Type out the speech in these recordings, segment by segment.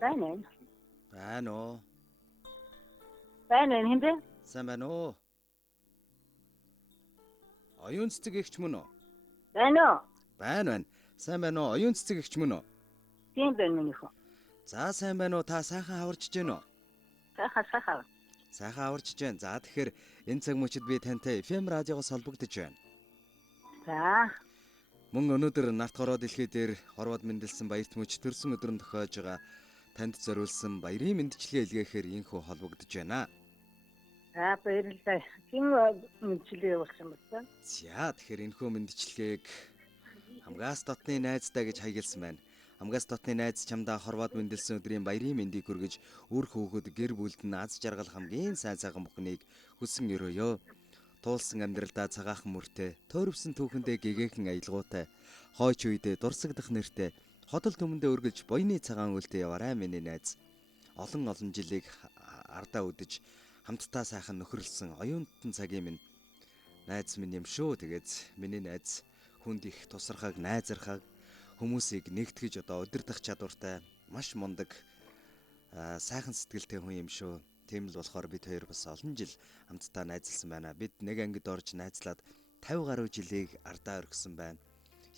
Байна. Байна уу? Байна хэмбэ? Сайн байна уу? Оюун цэцэг эгч мөн үү? Байна уу? Байна. Сайн байна уу? Оюун цэцэг эгч мөн үү? Тийм байна миний хөө. За сайн байна уу? Та сайхан хаварчж гэнэ үү? Сайхан. Сайхан хаварчж байна. За тэгэхээр энэ цаг мөчид би тантай FM радиогоос холбогдож байна. За. Мөн өнөөдөр нарт хороо дэлхий дээр хорвоод мэндэлсэн баярт мөч төрсөн өдрөнд тохиож байгаа танд зориулсан баярын мэндчилгээ илгээхээр инхүү холбогдож байна. За баярлалаа. Хин мэндчилгээ болсон байна. За тэгэхээр энэхүү мэндчилгээг хамгаас дотны найздаа гэж хаягдсан байна. Хамгаас дотны найз чамдаа хорвоод мэндэлсэн өдрийн баярын мэндийг хүргэж үр хөөгд гэр бүлд нь аз жаргал хамгийн сайн сайхан бүхнийг хүсэн өрөөё. Туулсан амьдралдаа цагаахан мөртэй, тойрвсон түүхэндээ гэгээхэн аялгаутай, хойч үедээ дурсагдах нэртэй, хотол төмөндөө өргөж буйны цагаан үлдээ яваарай миний найз. Олон жилийг ардаа үдэж хамтдаа сайхан нөхөрлсөн оюунтан цагийн минь найз минь юм шүү. Тэгээд миний найз хүнд их тусархаг, найзархаг, хүмүүсийг нэгтгэж одоо удирдах чадвартай, маш мундаг, сайхан сэтгэлтэй хүн юм шүү. Тийм л болохоор бид хоёр бас олон жил хамтдаа найзалсан байна. Бид нэг ангид орж найзлаад 50 гаруй жилийг ардаа өргөсөн байна.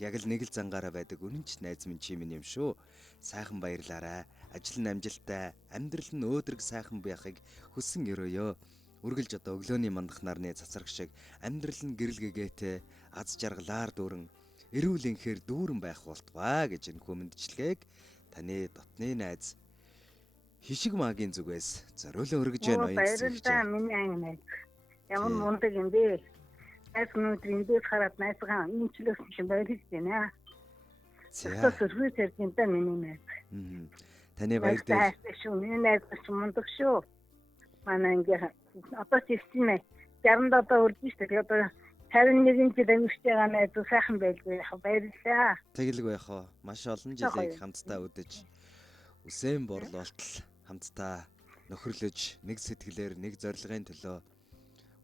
Яг л нэг л зангаараа байдаг үнэнч найз минь чи минь юм шүү. Сайхан баярлаарай. Ажил нь амжилттай, амьдрал нь өөдрөг сайхан байхыг хүсэн өрөөё. Үргэлж одоо өглөөний мандах нарны цацраг шиг амьдрал нь гэрэл гэгээтэй, аз жаргалаар дүүрэн, эрүүл энхээр дүүрэн байх болтугай гэж энэ хүмэндчлэгийг таны дотны найз Хишиг магийн зүгээс зориулан өргөж байна. Баярлалаа миний найз. Ямар мундаг юм бэ? Аз өнөөдөр эндээс хараад найзгаа имчлээс шиг баярлж байна. За сөргөж ярьсан та миний найз. Таны баяр дээр шүү. Миний найз ч мундаг шүү. Манай ингээ одоо систем 60 одоо үрдэж шүү. Одоо 51 жил амьдтай байгаа найз сайхан байлгүй. Баярлалаа. Тэгэлгүй яах вэ? Маш олон жилийг хамтдаа үдэж үсэн борлуулалт хамтдаа нөхөрлөж нэг сэтгэлээр нэг зорилгын төлөө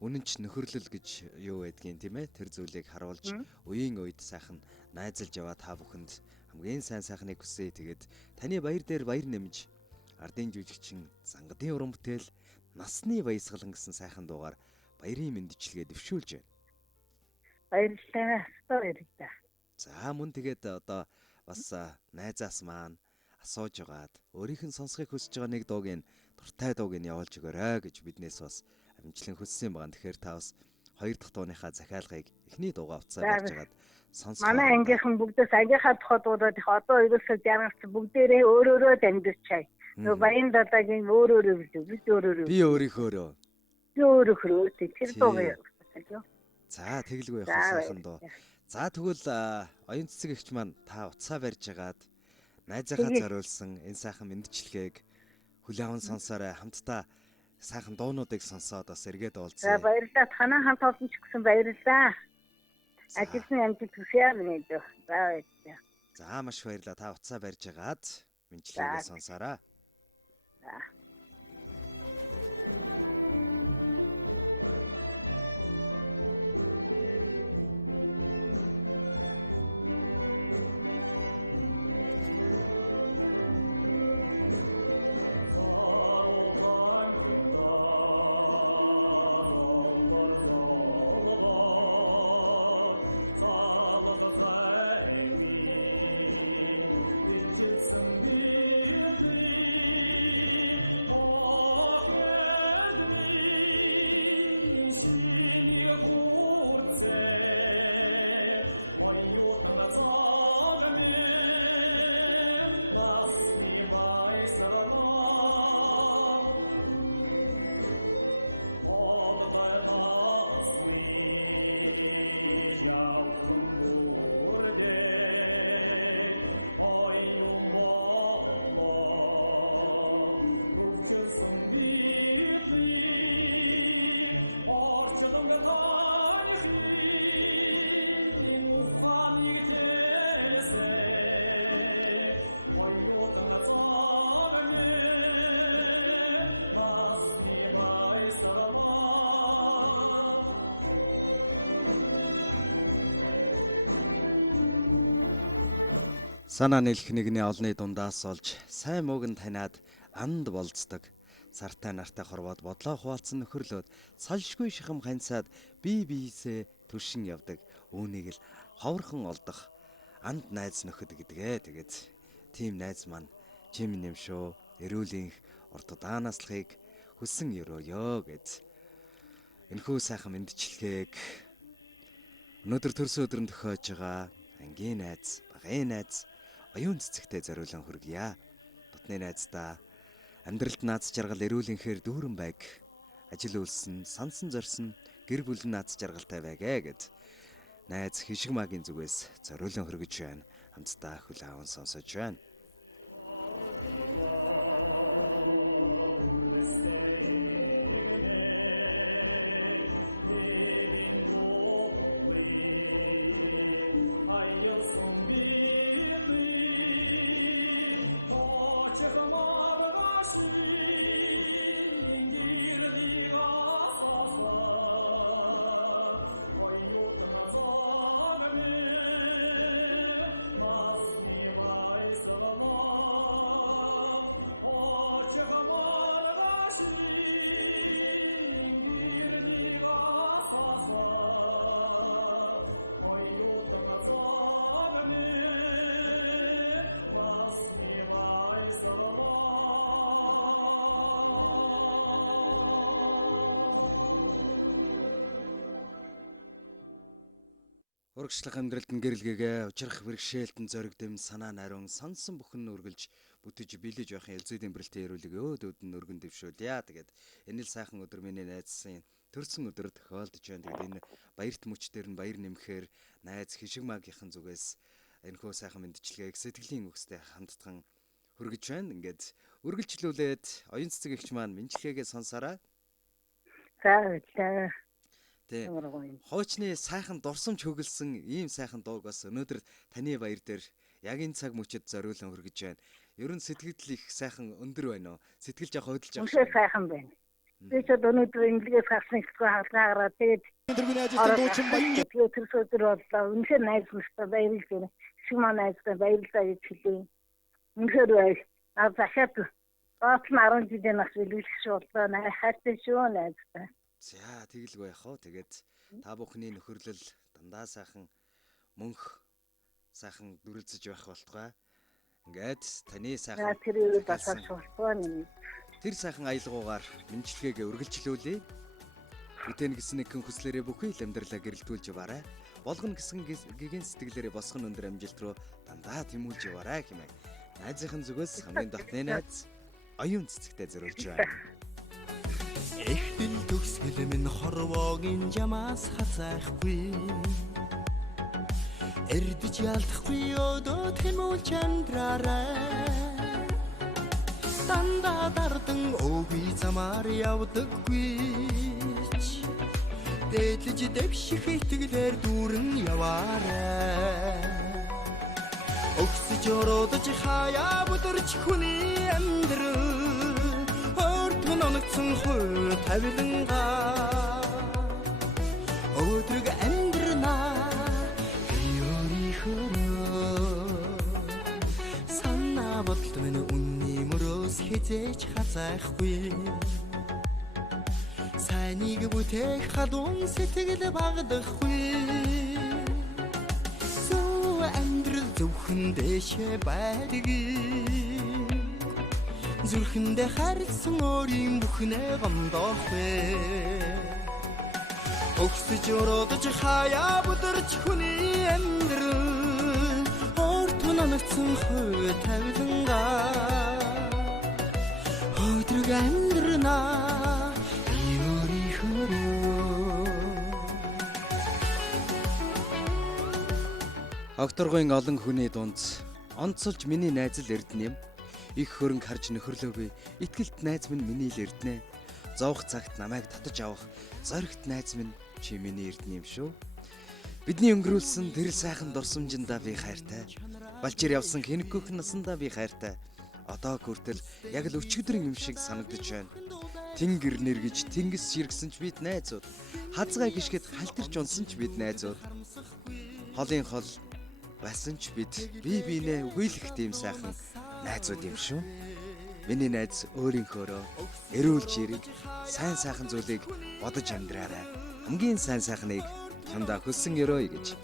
үнэнч нөхөрлөл гэж юу байдгийг тийм ээ тэр зүйлийг харуулж үеийн үед сайхан найзалж яваа та бүхэнд хамгийн сайн сайхныг хүсье. Тэгээд таны баяр дээр баяр нэмж ардын жүжигчин Зангадын уран бүтээл насны баясгалан гэсэн сайхан дуугаар баярын мэндчилгээ дэвшүүлж байна. Баярлалаа. За мөн тэгээд одоо бас найзаас маань асууж байгаад өөрийнх нь сонсохыг хүсэж байгаа нэг дууг нь дуртай дууг нь явуулж өгөөрэй гэж биднээс бас амжилан хүссэн байгаа. Тэгэхээр та бас хоёр дахь дууныхаа захиалгыг эхний дуугаа уцаа барьж агаад сонсгоо. Манай ангийнхан бүгдээс ангийнхаа тухай дуудаад их одоо ерөөсөө жаргалч бүгдээрээ өөрөөрөө дамжирчаа. Нөгөө баян дадагийн өөрөөрөө бид өөрөөрөө. Би өөрийнхөөрөө. Би өөрөөрөө тэр дуугаа. За тэгэлгүй явах сайхан дуу. За тэгвэл оюун цэцэг эгч маань та уцаа барьж агаад найзынхаа зориулсан энэ сайхан мэндчилгээг хүлээвэн сонсоорой. Хамтдаа сайхан дуунуудыг сонсоод бас эргээд уулзъя. За баярлалаа. Танаа хамт олон ч гэсэн баярлалаа. Ажилтны амжилт хүсье минь дөө. За баярлалаа. За маш баярлалаа. Та уцаа барьж агаад мэндчилгээгээ сонсоорой. За. Ой, ё, там на Санаа нийлэх нэгний олны дундаас олж сайн мууг нь таниад анд болцдог. Сартай нартай хорвоод бодлоо хуваалцсан нөхөрлөөд салшгүй шихам ханьсаад бие биесээ туршин явдаг. Үүнийг л ховрхон олдох анд найз нөхөд гэдгээ. Тэгээд тийм найз маань чим юм шүү. Эрүүлийнх урт удаанаслахыг хүссэн өрөөё гэж. Энэхүү сайхан мэдчилгээг өнөөдөр төрсөн өдрөнд тохиож байгаа ангийн найз, багын найз, оюун цэцэгтэй зориулан хүргье. Дотны найздаа амьдралд наац жаргал эрүүлэнхээр дүүрэн байг. Ажил үйлсэн, сансан зорьсон, гэр бүл наац жаргалтай байгээ гэд. Найз хишиг магийн зүгээс зориулан хүргэж байна. Хамтдаа хүл аван сонсож байна. Урагшлах амьдралд нь гэрэлгээгээ учрах бэрхшээлтэн зоригдэм санаа нариун сансан бүхэн үргэлж бүтэж билэж явахын элзэдийн бэрэлтийн ярүүлэг өөд нь өргөн дэвшүүлье. Тэгээд энэ л сайхан өдөр миний найзсын төрсөн өдөр тохиолдож байна. Тэгээд энэ баярт мөчтөр нь баяр нэмэхээр найз хишиг магийнхан зүгээс энэхүү сайхан мэдчилгээг сэтгэлийн үгстэй хандтхан хүргэж байна. Ингээд үргэлжлүүлээд оюун цэцэг эгч маань мэдчилгээгээ сонсороо. За. Тэ. Хоочны сайхан дурсамж хөглсөн ийм сайхан дууг бас өнөөдөр таны баяр дээр яг энэ цаг мөчид зориулан хүргэж байна. Ер нь сэтгэл их сайхан өндөр байна уу? Сэтгэл жоох хөдөлж байгаа. Үнэхээр сайхан байна. Би ч өнөөдөр инглээс гарсан ихтэй хаалгаараа тэгээд өдрийн ажилтан дуучин баяр. Тэр өдөр боллоо. Үнэхээр найз нөхдөд баярлж байна. Шимаа найзтай баярлалаа гэж хэлээ. Үнэхээр баяр. Захаад баатлан 10 жилийн нас билүүлэх шүү боллоо. Хайртай шүү найзтай. За тэгэлгүй яах вэ? Тэгээд та бүхний нөхөрлөл дандаа сайхан мөнх сайхан дүрлцэж байх болтугай. Ингээд таны сайхан тэр басар шуулсан. Тэр сайхан аялгаугаар мэдчилгээгээ үргэлжлүүлээ. Үтэн гэсэн нэгэн хүслээрээ бүхий л амьдралаа гэрэлтүүлж яваарай. Болгоно гэсэн гэгэн сэтгэлээрээ босгон өндөр амжилт руу дандаа тэмүүлж яваарай хэмээн. Найзынхын зүгээс хамгийн дотны найз оюун цэцэгтэй зориулж байна. Эхбил төгсгөл минь хорвоогийн жамаас хазаахгүй эрдэж ялдахгүй өдөө тэмүүлж амьдраарай дандаа дардан өвгий замаар явдаггүй дээдлэж дэвших итгэлээр дүүрэн яваарай өгсөж өрөөдөж хаяа бүдэрч хүний амьдрал оногцсон хөл тавиланга өдрөг амьдрнаа санаа бодлон үнний мөрөөс хизээж хазаахгүй сайныг бүтээх халуун сэтгэл багдахгүй зөв амьдрал зөвхөн дэшээ байдгийг зүрхэндээ харилсан өөрийн бүхнээ гомдоохээ өгсөж өрөөдөж хаяа бүдэрч хүний амьдрал хортон оногцсон хөл тавиланга өдрөг амьдрнаа Окторгын олон хүний дунд онцолж миний найз л эрдэнэ юм. Их хөрөнгө харж нөхөрлөөгүй итгэлт найз минь миний л эрдэнэ. Зовх цагт намайг татаж авах зоригт найз минь чи миний эрдэнэ юм шүү. Бидний өнгөрүүлсэн тэр сайхан дурсамжиндаа би хайртай. Балчир явсан хэнэггүйх насандаа би хайртай. Одоо хүртэл яг л өчигдөр юм шиг санагдаж байна. Тэнгэр нэргэж тэнгис ширгсэн ч бид найзууд. Хазгай гიშгэд халтарч унсан ч бид найзууд. Холын хол Басан ч бид бие биенээ үгүйлэх тийм сайхан найзууд юм шүү. Миний найз өөрийнхөөрөө эрүүл чирэг сайн сайхан зүйлийг бодож амьдраарай. Хамгийн сайн сайхныг чамдаа хүссэн өрөөе гэж.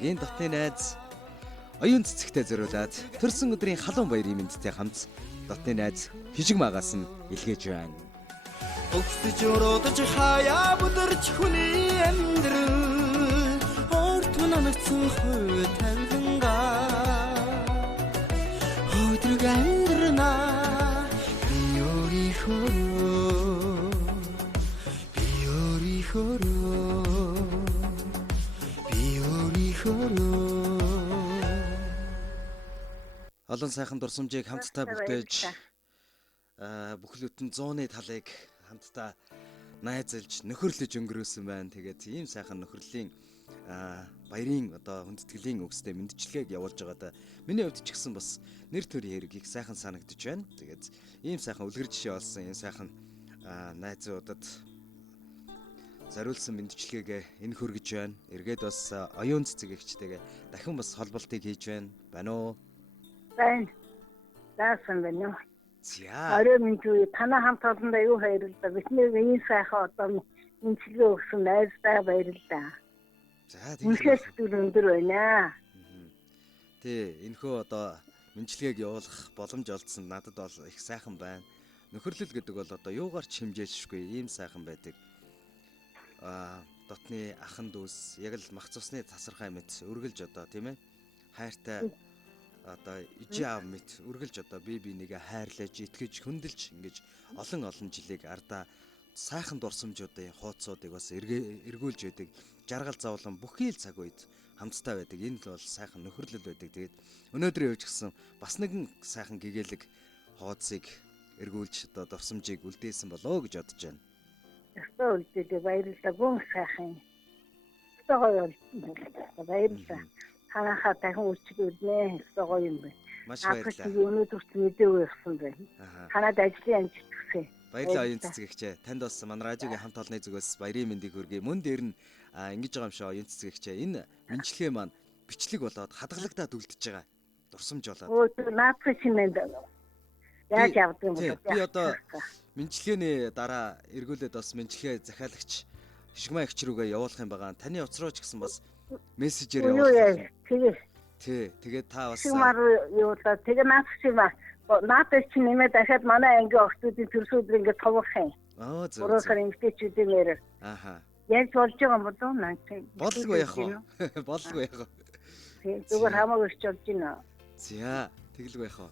Хамгийн дотны найз оюун цэцэгтэй зориулаад төрсөн өдрийн халуун баярын мэндтэй хамт дотны найз хижиг магаас нь илгээж байна. Өгсөж өрөөдөж хаяа бүдэрч хүний амьдрал Орт манагцсан хөөе танганга Өдрөг амьдрна Олон сайхан дурсамжийг хамтдаа бүтээж бүхлөтэн 100-ны талыг хамтдаа найзалж нөхөрлөж өнгөрөөсөн байна. Тэгээд ийм сайхан нөхөрлийн баярын одоо хүндэтгэлийн үгстэй мэндчилгээг явуулж байгаадаа миний хувьд ч гэсэн бас нэр төрийн хэрэг их сайхан санагдаж байна. Тэгээд ийм сайхан үлгэр жишээ олсон ийм сайхан найзуудад зориулсан мэндчилгээгээ энэ хүргэж байна. Эргээд бас оюун цэцэгчтэйгээ дахин бас холболтыг хийж байна уу? Сайн. Заасан байна. За. Орой минь танаа хамт олондоо юу баярлалаа. Бидний энэ сайхан одоо мэдлэг өгсөн найздаа баярлалаа. За үнэхээр зүйл өндөр байна. Тий, энэхүү одоо мэдлэгийг явуулах боломж олдсон надад бол их сайхан байна. Нөхөрлөл гэдэг бол одоо юугаар ч хэмжээшгүй ийм сайхан байдаг. Дотны ахан дүүс яг л мах цусны тасархай мэт үргэлж одоо тийм ээ хайртай одоо ижи аав мэт үргэлж одоо бие бинийгээ хайрлаж итгэж хөндлөж ингэж олон жилиг ардаа сайхан дурсамжуудын хуудсуудыг бас эргүүлж байдаг жаргал зовлон бүхий л цаг үед хамтдаа байдаг. Энэ л бол сайхан нөхөрлөл байдаг. Тэгээд өнөөдрийн үеч гэсэн бас нэгэн сайхан гэгээлэг хуудсыг эргүүлж одоо дурсамжийг үлдээсэн болоо гэж бодож байна. Ястаа үлдээ баярлалаа гүн сайхан. Ястаа баярлалаа. Ханахаа дахин үлчгүүднэ ястаа юм байна. Маш баярлалаа. Өнөөдөр ч мэдээ өгсөн байна. Ханаад ажлын амжилт хүсье. Баярлалаа оюун цэцэгчээ. Танд бас манай радиогийн хамт олонны зүгээс баярын мэндийг хүргэе. Мөн дээр нь ингэж байгаа юм шиг оюун цэцэгчээ. Энэ мэдлэгээ маань бичлэг болоод хадгалагдаад үлдчихэж байгаа. Дурсамж болоод. Өө наадах шинэ яаж явдаг юм бэ? Би одоо мэдлэгээний дараа эргүүлээд бас мэдлэгээ захиалагч Шигмаа ихч рүүгээ явуулах юм байгаа. Таны уцраач гэсэн бас мессежээр явуулах. Тэгээд та бас Шигмаа юу та тэгээ наадах юм ба. Наадах чинь нэмээд дахиад манай ангийн охтуудын төрсөд ингэ товох юм. Зөв. Өөрөөр эмгтээчүүдийн нэр. Яг болж байгаа юм болов наа. Болгүй яах вэ? Болгүй яах вэ? Зүгээр хамаагүй болж байна. За, тэгэлгүй яах вэ?